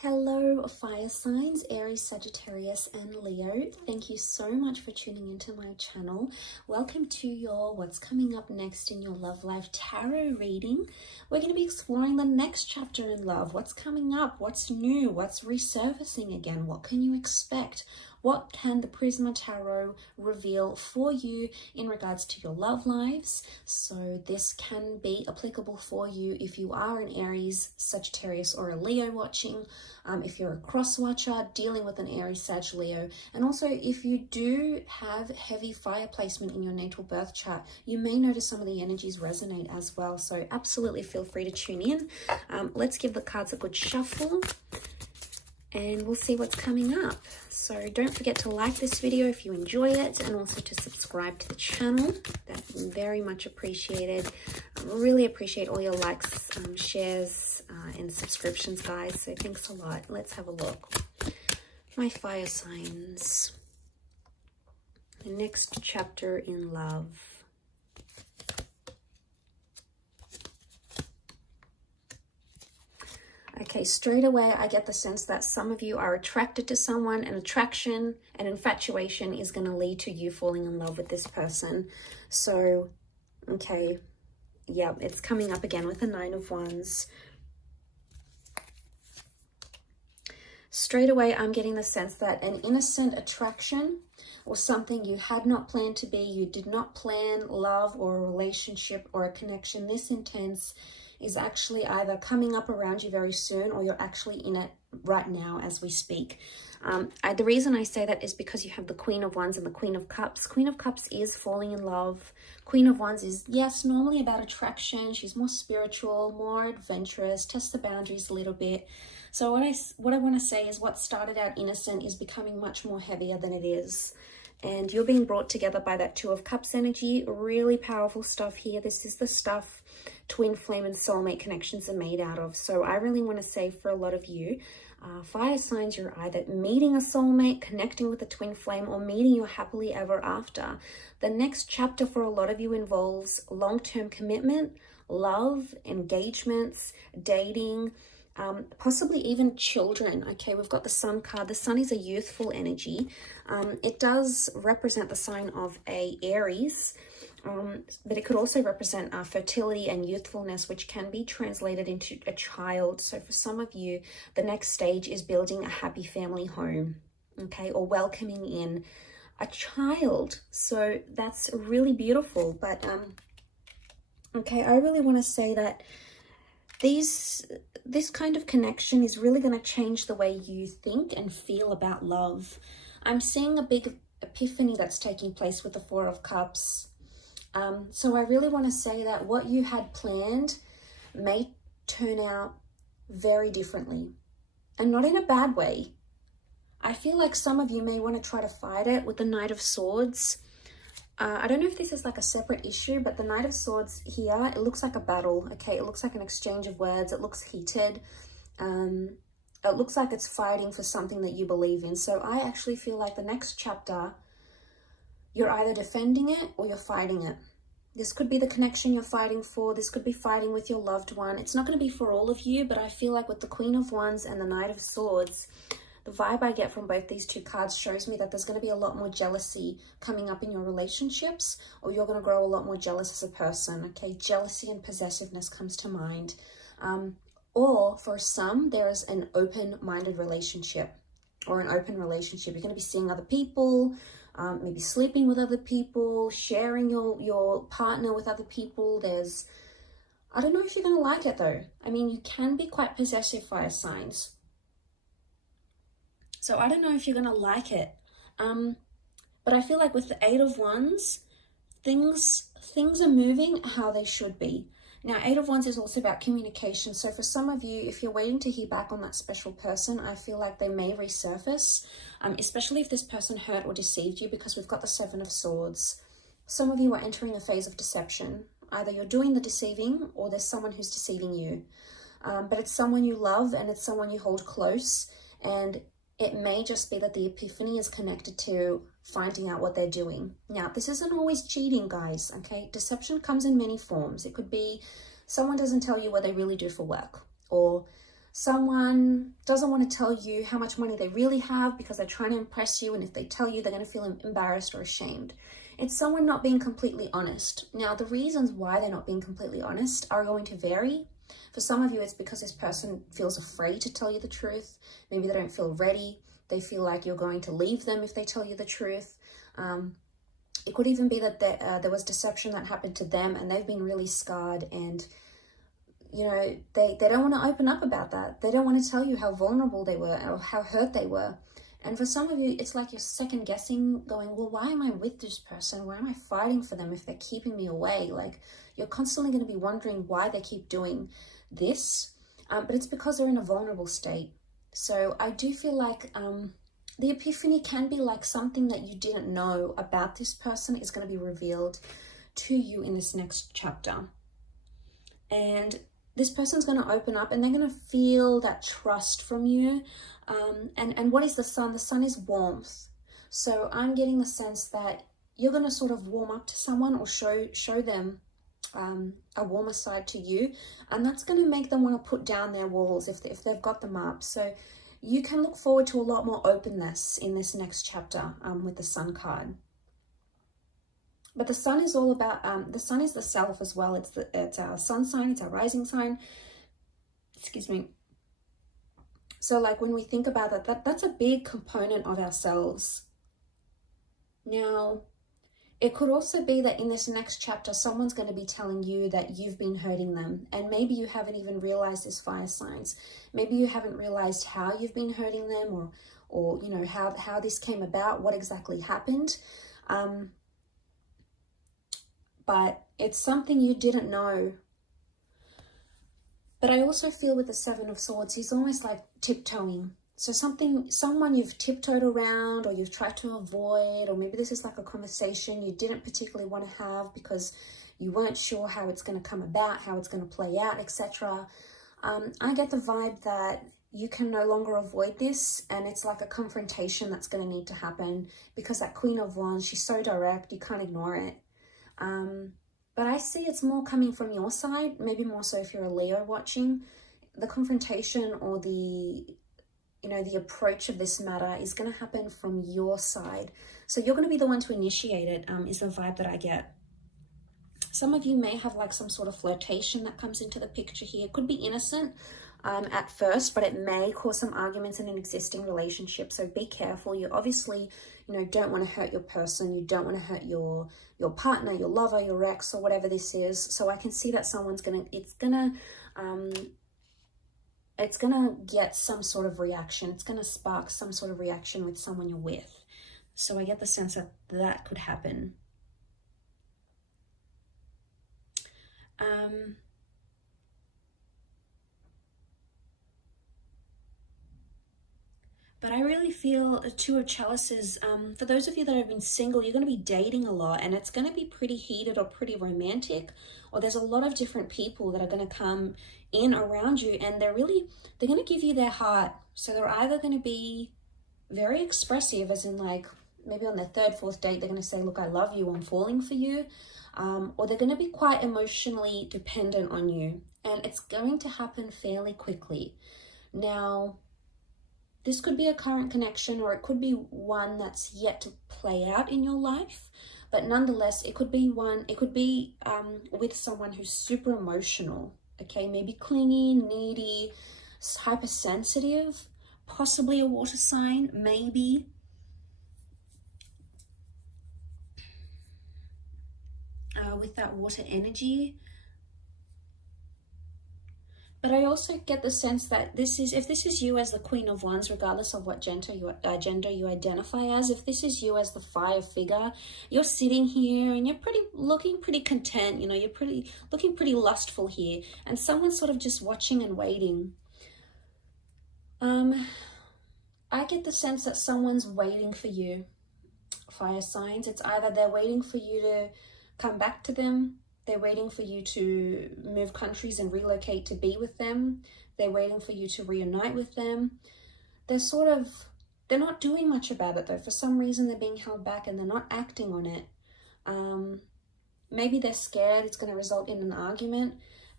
Hello, fire signs, Aries, Sagittarius, and Leo. Thank you so much for tuning into my channel. Welcome to your What's Coming Up Next in Your Love Life Tarot reading. We're going to be exploring the next chapter in love. What's coming up? What's new? What's resurfacing again? What can you expect? What can the Prisma Tarot reveal for you in regards to your love lives? So this can be applicable for you if you are an Aries, Sagittarius, or a Leo watching. If you're a cross watcher dealing with an Aries, Sag, Leo, and also if you do have heavy fire placement in your natal birth chart, you may notice some of the energies resonate as well. So absolutely feel free to tune in. Let's give the cards a good shuffle and we'll see what's coming up. So don't forget to like this video if you enjoy it, and also to subscribe to the channel. That's very much appreciated. I really appreciate all your likes, shares, and subscriptions, guys. So thanks a lot. Let's have a look. My fire signs. The next chapter in love. Okay, straight away, I get the sense that some of you are attracted to someone, and attraction and infatuation is going to lead to you falling in love with this person. So, okay, yeah, it's coming up again with the Nine of Wands. Straight away, I'm getting the sense that an innocent attraction or something you had not planned to be, you did not plan love or a relationship or a connection this intense, is actually either coming up around you very soon, or you're actually in it right now as we speak. The reason I say that is because you have the Queen of Wands and the Queen of Cups. Queen of Cups is falling in love. Queen of Wands is, yes, normally about attraction. She's more spiritual, more adventurous, tests the boundaries a little bit. So what I want to say is what started out innocent is becoming much more heavier than it is. And you're being brought together by that Two of Cups energy. Really powerful stuff here. This is the stuff twin flame and soulmate connections are made out of. So I really want to say for a lot of you, fire signs, you're either meeting a soulmate, connecting with a twin flame, or meeting your happily ever after. The next chapter for a lot of you involves long-term commitment, love, engagements, dating, possibly even children. Okay, we've got the Sun card. The Sun is a youthful energy. It does represent the sign of a Aries, but it could also represent fertility and youthfulness, which can be translated into a child. So for some of you, the next stage is building a happy family home, okay, or welcoming in a child. So that's really beautiful. But okay, I really want to say that this kind of connection is really going to change the way you think and feel about love. I'm seeing a big epiphany that's taking place with the Four of Cups. So I really want to say that what you had planned may turn out very differently, and not in a bad way. I feel like some of you may want to try to fight it with the Knight of Swords. I don't know if this is like a separate issue, but the Knight of Swords here, it looks like a battle, okay? It looks like an exchange of words. It looks heated. It looks like it's fighting for something that you believe in. So I actually feel like the next chapter, you're either defending it or you're fighting it. This could be the connection you're fighting for. This could be fighting with your loved one. It's not going to be for all of you, but I feel like with the Queen of Wands and the Knight of Swords, the vibe I get from both these two cards shows me that there's going to be a lot more jealousy coming up in your relationships, or you're going to grow a lot more jealous as a person, okay? Jealousy and possessiveness comes to mind. Or for some, there is an open-minded relationship or an open relationship. You're going to be seeing other people, maybe sleeping with other people, sharing your partner with other people. I don't know if you're going to like it though. I mean, you can be quite possessive, fire signs. So I don't know if you're going to like it. But I feel like with the Eight of Wands, things are moving how they should be. Now, Eight of Wands is also about communication. So for some of you, if you're waiting to hear back on that special person, I feel like they may resurface, especially if this person hurt or deceived you, because we've got the Seven of Swords. Some of you are entering a phase of deception. Either you're doing the deceiving or there's someone who's deceiving you. But it's someone you love and it's someone you hold close. And it may just be that the epiphany is connected to finding out what they're doing. Now, this isn't always cheating, guys, okay? Deception comes in many forms. It could be someone doesn't tell you what they really do for work, or Someone doesn't want to tell you how much money they really have because they're trying to impress you, and if they tell you, they're going to feel embarrassed or ashamed. It's someone not being completely honest. Now, the reasons why they're not being completely honest are going to vary. For some of you, it's because this person feels afraid to tell you the truth. Maybe they don't feel ready. They feel like you're going to leave them if they tell you the truth. It could even be that there was deception that happened to them and they've been really scarred, and you know, they don't want to open up about that. They don't want to tell you how vulnerable they were or how hurt they were. And for some of you, it's like you're second guessing, going, well, why am I with this person? Why am I fighting for them if they're keeping me away? Like, you're constantly going to be wondering why they keep doing this. But it's because they're in a vulnerable state. So I do feel like the epiphany can be like something that you didn't know about this person is going to be revealed to you in this next chapter. And this person's going to open up and they're going to feel that trust from you. And what is the sun? The sun is warmth. So I'm getting the sense that you're going to sort of warm up to someone or show them a warmer side to you. And that's going to make them want to put down their walls if they've got them up. So you can look forward to a lot more openness in this next chapter with the sun card. But the sun is all about, the sun is the self as well. It's our sun sign, it's our rising sign. Excuse me. So like when we think about that's a big component of ourselves. Now, it could also be that in this next chapter, someone's going to be telling you that you've been hurting them. And maybe you haven't even realized this, fire signs. Maybe you haven't realized how you've been hurting them or you know, how this came about, what exactly happened. But it's something you didn't know. But I also feel with the Seven of Swords, he's almost like tiptoeing. So someone you've tiptoed around or you've tried to avoid, or maybe this is like a conversation you didn't particularly want to have because you weren't sure how it's going to come about, how it's going to play out, etc. I get the vibe that you can no longer avoid this, and it's like a confrontation that's going to need to happen because that Queen of Wands, she's so direct, you can't ignore it. But I see it's more coming from your side, maybe more so if you're a Leo watching. The confrontation or the approach of this matter is going to happen from your side. So you're going to be the one to initiate it, is the vibe that I get. Some of you may have like some sort of flirtation that comes into the picture here. It could be innocent at first, but it may cause some arguments in an existing relationship. So be careful. You obviously, don't want to hurt your person. You don't want to hurt your partner, your lover, your ex, or whatever this is. So I can see that it's gonna get some sort of reaction. It's gonna spark some sort of reaction with someone you're with. So I get the sense that could happen. But I really feel a Two of Chalices. For those of you that have been single, you're going to be dating a lot, and it's going to be pretty heated or pretty romantic, or there's a lot of different people that are going to come in around you, and they're going to give you their heart. So they're either going to be very expressive, as in like maybe on their third, fourth date, they're going to say, look, I love you, I'm falling for you. Or they're going to be quite emotionally dependent on you, and it's going to happen fairly quickly. Now, this could be a current connection, or it could be one that's yet to play out in your life. But nonetheless, it could be with someone who's super emotional, okay? Maybe clingy, needy, hypersensitive, possibly a water sign, maybe. With that water energy. But I also get the sense that if this is you as the Queen of Wands, regardless of what gender you identify as, if this is you as the fire figure, you're sitting here and you're looking pretty content, you're looking pretty lustful here, and someone's sort of just watching and waiting. I get the sense that someone's waiting for you, fire signs. It's either they're waiting for you to come back to them, they're waiting for you to move countries and relocate to be with them, they're waiting for you to reunite with them. They're not doing much about it though. For some reason they're being held back and they're not acting on it. Maybe they're scared it's going to result in an argument.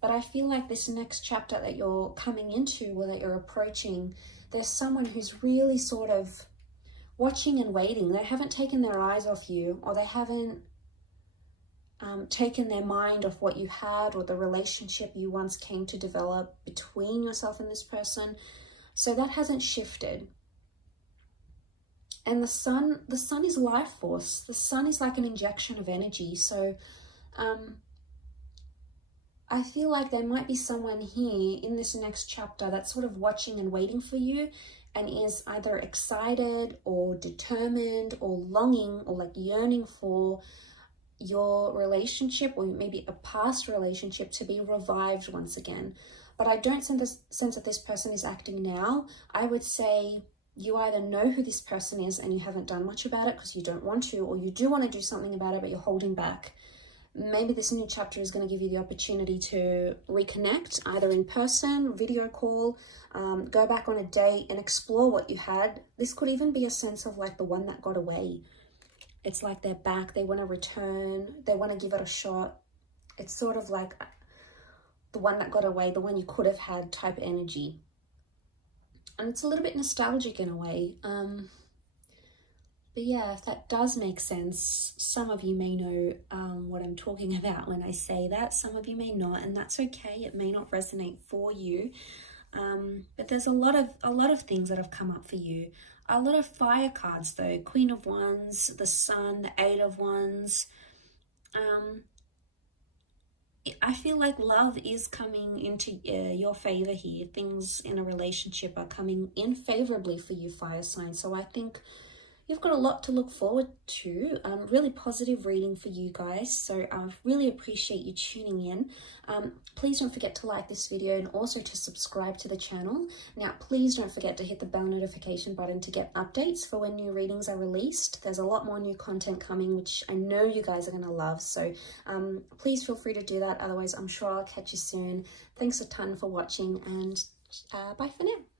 But I feel like this next chapter that you're coming into, or that you're approaching, there's someone who's really sort of watching and waiting. They haven't taken their eyes off you, or they haven't taken their mind off what you had, or the relationship you once came to develop between yourself and this person. So that hasn't shifted. And the sun is life force. The sun is like an injection of energy. So I feel like there might be someone here in this next chapter that's sort of watching and waiting for you, and is either excited or determined or longing or like yearning for your relationship, or maybe a past relationship, to be revived once again. But I don't sense that this person is acting now. I would say you either know who this person is and you haven't done much about it because you don't want to, or you do want to do something about it but you're holding back. Maybe this new chapter is going to give you the opportunity to reconnect, either in person, video call, go back on a date and explore what you had. This could even be a sense of like the one that got away. It's like they're back, they want to return, they want to give it a shot. It's sort of like the one that got away, the one you could have had type energy. And it's a little bit nostalgic in a way. But yeah, if that does make sense, some of you may know what I'm talking about when I say that. Some of you may not, and that's okay. It may not resonate for you. But there's a lot of things that have come up for you. A lot of fire cards though. Queen of Wands, the Sun, the Eight of Wands. I feel like love is coming into your favor here. Things in a relationship are coming in favorably for you, fire sign. So I think you've got a lot to look forward to. Really positive reading for you guys. So I really appreciate you tuning in. Please don't forget to like this video and also to subscribe to the channel. Now, please don't forget to hit the bell notification button to get updates for when new readings are released. There's a lot more new content coming, which I know you guys are going to love. So please feel free to do that. Otherwise, I'm sure I'll catch you soon. Thanks a ton for watching, and bye for now.